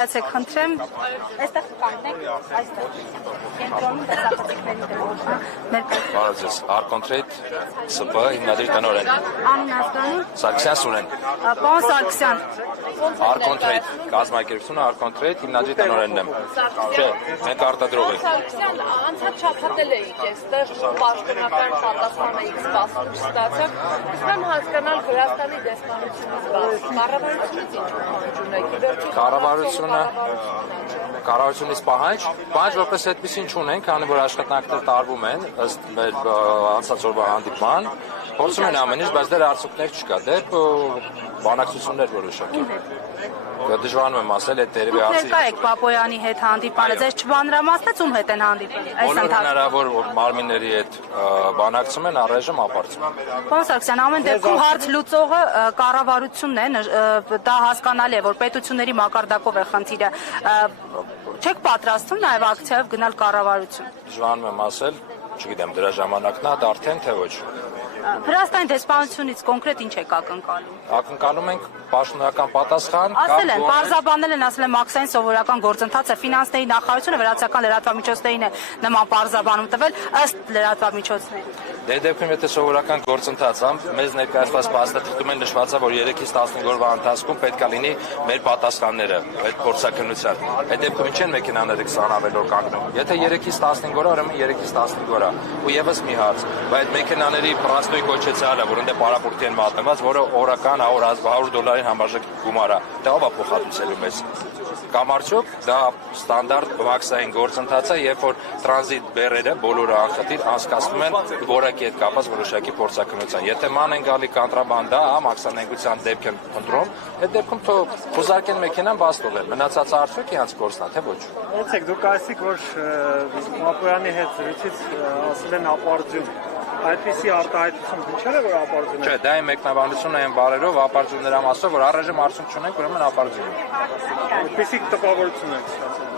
Այստեղ խնդրեմ, այստեղ կանգնեք, այստեղ կենտրոնում դասախոսիկների դրոշը, Բարոյձես, Arcontrade ՍՊ հիմնադիր տնօրեն։ անուն ասկանի, Սարգսյան Սուրեն։ պարոն Սարգսյան, Arcontrade կազմակերպությունը Arcontrade հիմնադիր տնօրենն եմ։ Չէ, մենք արտադրող ենք։ Սարգսյան, անցած շաբաթել էիք այստեղ պաշտոնական պատասխան էիք սպասում ստացեք։ Ուզում հասկանալ Վրաստանի դեսպանությունից բացի կառավարությունից ինչ պահանջ ունեք։ Կառավարությունից պահանջ, որպես այդպեսին չունենք, քանի որ աշխատանքներ տարվում են ըստ մեր անցած օրվա հանդիպման, փորձում են ամեն ինչ, բայց դեռ արդյունքներ չկա, դեռ բանակցություններ որոշակի։ Դժվարանում եմ ասել, այդ դերևի դուք ներկա եք Պապոյանի հետ հանդիպանը, ձեզ չբանրամասնեց ում հետ են հանդիպել։ բոլոր հնարավոր մարմինների հետ բանակցում են, առայժմ ապարծում։ Պարոն Սարգսյան, ամեն դեպքում հարց լուծողը կառավարությունն է, դա հասկանալի է, որ պետությունների մակարդակով է խնդիրը։ Չեք պատրաստվում նաև ակցիայով գնալ կառավարություն։ Դժվարանում եմ ասել, չգիտեմ, դրա ժամանակն է, դա արդեն թե ոչ։ Վրաստանի դեսպանությունից կոնկրետ ինչ եք ակնկալում։ Ակնկալում ենք պաշտոնական պատասխան։ Ասել են, պարզաբանել են, ասել են մաքսային սովորական գործընթացը ֆինանսների նախարարությունը վրացական լրատվամիջոցներին է նման պարզաբանում տվել ըստ լրատվամիջոցների։ Դե դեպքում եթե սովորական գործընթաց է, մեզ ներկայացված փաստաթղթում են նշված, որ 3-ից 15 օրվա ընթացքում պետք է լինի մեր պատասխանները այդ փորձաքննության։ Այդ դեպքում ինչ են մեքենաները 20 ավել օր կանգնում։ Եթե 3-ից 15 օր, ուրեմն 3-ից 15 օր է։ Ու եւս մի հարց, բայց մեքենաների պրաստոյ կոչեցյալը, որոնց պարապորտի են մատնված, որը օրական $100 համարժեք գումար է, դա ով է փոխհատուցելու մեզ։ Կամ արդյոք դա ստանդարտ մաքսային գործընթաց է, երբ որ տրանզիտ բեռերը բոլորը անխտիր անցկացնում են որակի հետ կապված որոշակի փորձաքննության։ Եթե ման են գալի կոնտրաբանդա, մաքսանենգության դեպք են ընտրում, այդ դեպքում թողարկեն մեքենան բաց թողեն։ Մնացածը արդյոք իհանց գործն է, թե ոչ։ Ոնց դուք ասիք, որ Պապոյանի հետ զրույցից ասել են ապարդյուն։ Այդպիսի արտահայտություն դիչել է, որ ապարդյուն է։ Չէ, դա է մեկնաբանությունը այն բարերով ապարդյունների մասով, որ առայժմ արդյունք չունենք, ուրեմն ապարդյուն է։ Այդպիսի տպավորություն եք ստացել։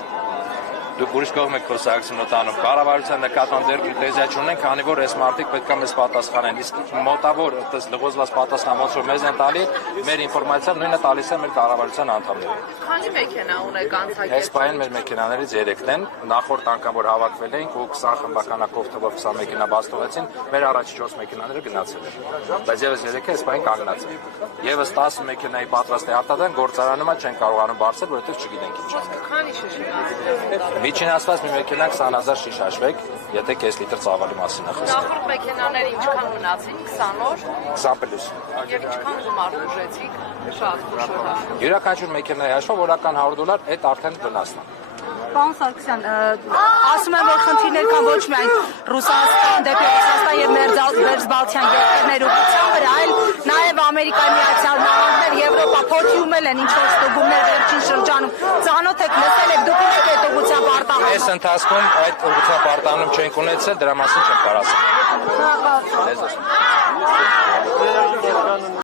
Դուք ուրիշ կողմ եք խոսակցություն տանում։ Կառավարության նկատմամբ դեռ պրետենզիա չունենք, քանի որ այս մարդիկ պետք է մեզ պատասխանեն։ Իսկ մոտավոր այդպես լղոզված պատասխան ոնց որ մեզ են տալի, մեր ինֆորմացիան նույնը տալիս է մեր կառավարության անդամներին։ Քանի մեքենա ունեք անցակետում։ Այս պահին մեր մեքենաներից 3-ն են, նախորդ անգամ որ հավաքվել էինք ու 20 խմբականակով թվով 20 մեքենա բաց թողեցին, մեր առաջի 4 մեքենաները գնացել են։ Բայց եւս 3-ը այս պահին կանգնած են։ Եվս 10 մեքենայի պատրաստ է արտադրան, գործարանը չեն կարողանում բարձել, որովհետեւ չգիտենք ինչ է։ Քանի շշնացել։ Միջին ասված մի մեքենա 20,000 շիշ հաշվեք, եթե կես լիտր ծավալի մասին է խոսքը։ Նախորդ մեքենաները ինչքան մնացին, 20 օր։ 20 պլյուս։ Եվ ինչքան գումար ուժեցիք, շատ խոշոր։ Յուրաքանչյուր մեքենայի հաշվով օրական $100, այդ արդեն վնասն է։ Պարոն Սարգսյան, ասում են, որ խնդիրներ կան ոչ միայն Ռուսաստան, դեպի Ռուսաստան եւ Մերձբալթյան երկրներ ուղղության վրա, այլ նաեւ Ամերիկայի Միացյալ Նահանգներ, Եվրոպա փոխում են ինչ-որ ստուգումներ վերջին շրջանում։ Ծանոթ եք, լսել եք, դուք եք այդ ուղղությամբ արտահայտել։ Այս ընթացքում այդ ուղղությամբ արտանում չենք ունեցել, դրա մասին չեմ կարող ասել։